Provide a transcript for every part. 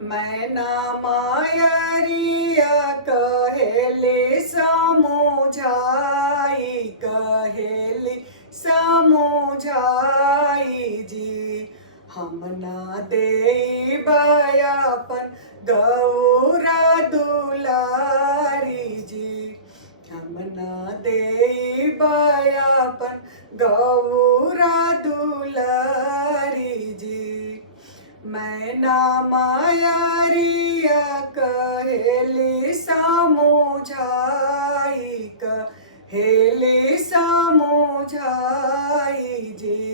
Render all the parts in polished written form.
मैना मायरिया कहेली समुझाई, कहेली समुझाई जी। हम ना देब अपन गौरा दुलारी जी। हम ना देब अपन गौरा दुलारी जी। मैना मायरिया कहेली समुझाई, कहेली समुझाई जी।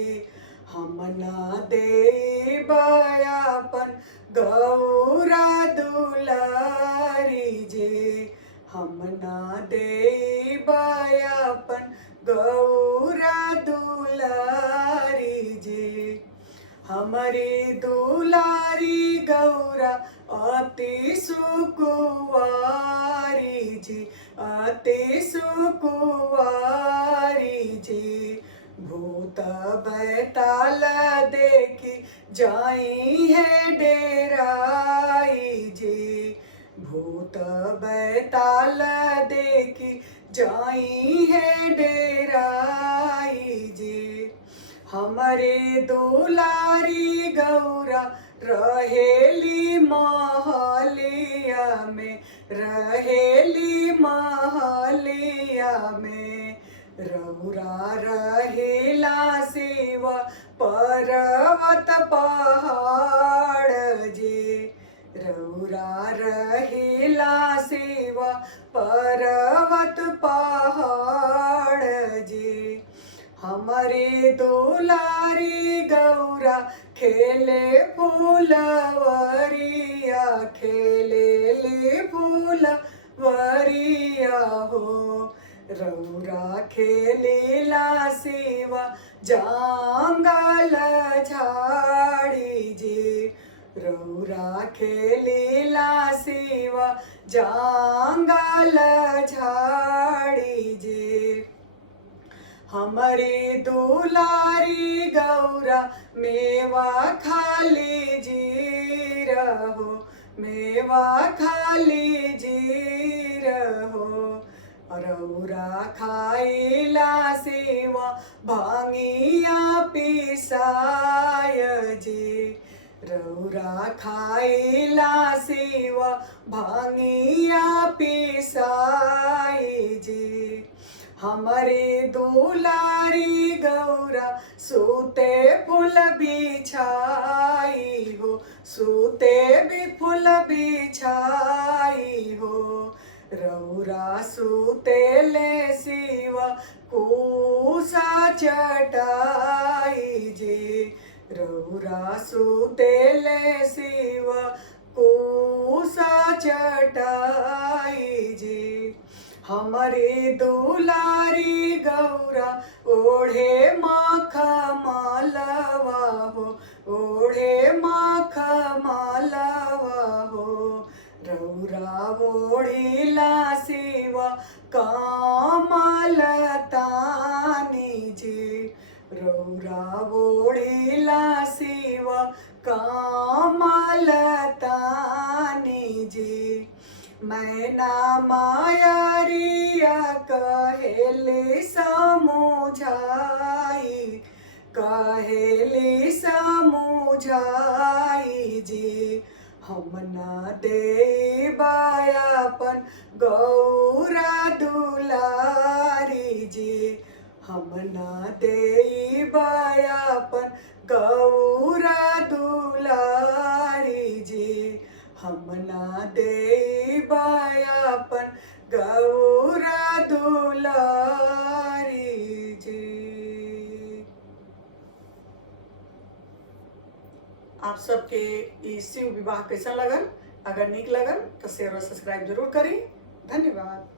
हम ना देब अपन गौरा दुलारी जी। हम ना देब अपन गौरा दुलारी जी। हमारी दुलारी गौरा अति सुकुवारी जी, अति सुकुवारी जी। भूत बैताल देखी जाई है डेराई जी। भूत बैताल देखी जाई है डेराई जी। हमारे दुलारी गौरा रहेली महलिया में, रहेली महलिया में। रौरा रहेला शिव पर्वत पहाड़ जी। रौरा रहेला शिव पर्वत पहाड़ जी। हमारी दुलारी गौरा खेले फूलवरिया, खेले फूलवरिया हो। रौरा खेलीला शिवा जंगल झाड़ी जी। रौरा खेलीला शिवा जंगल झाड़ी जी। हमारी दुलारी गौरा मेवा खाली जी रहो, मेवा खाली जी रहो। रौरा खाइला सेवा भांगिया पिसाय जी। रौरा खाइला सेवा भांगिया पिसाय जी। हमारी दुलारी गौरा सूते फूल बिछाई हो, सूते भी फूल बिछाई हो। रौरा सूते ले शिवा कूसा चटाई जी। रौरा सूते ले शिवा कूसा चटाई जी। हमारी दुलारी गौरा ओढ़े माखा मालवा हो, ओढ़े माखा मालवा हो। रौरा ओढ़िला शिवा कमल तानी जी। रौरा ओढ़िला शिवा कमल तानी जी। मैना मायरिया कहेली समुझाई, कहेली समुझाई जी। हम ना देब अपन गौरा दुलारी जी। हम ना देब अपन गौरा दुलारी जी। हम ना देब अपन गौरा दुलारी जी। आप सबके ई शिव विवाह कैसा लगन? अगर नीक लगन तो शेयर और सब्सक्राइब जरूर करें। धन्यवाद।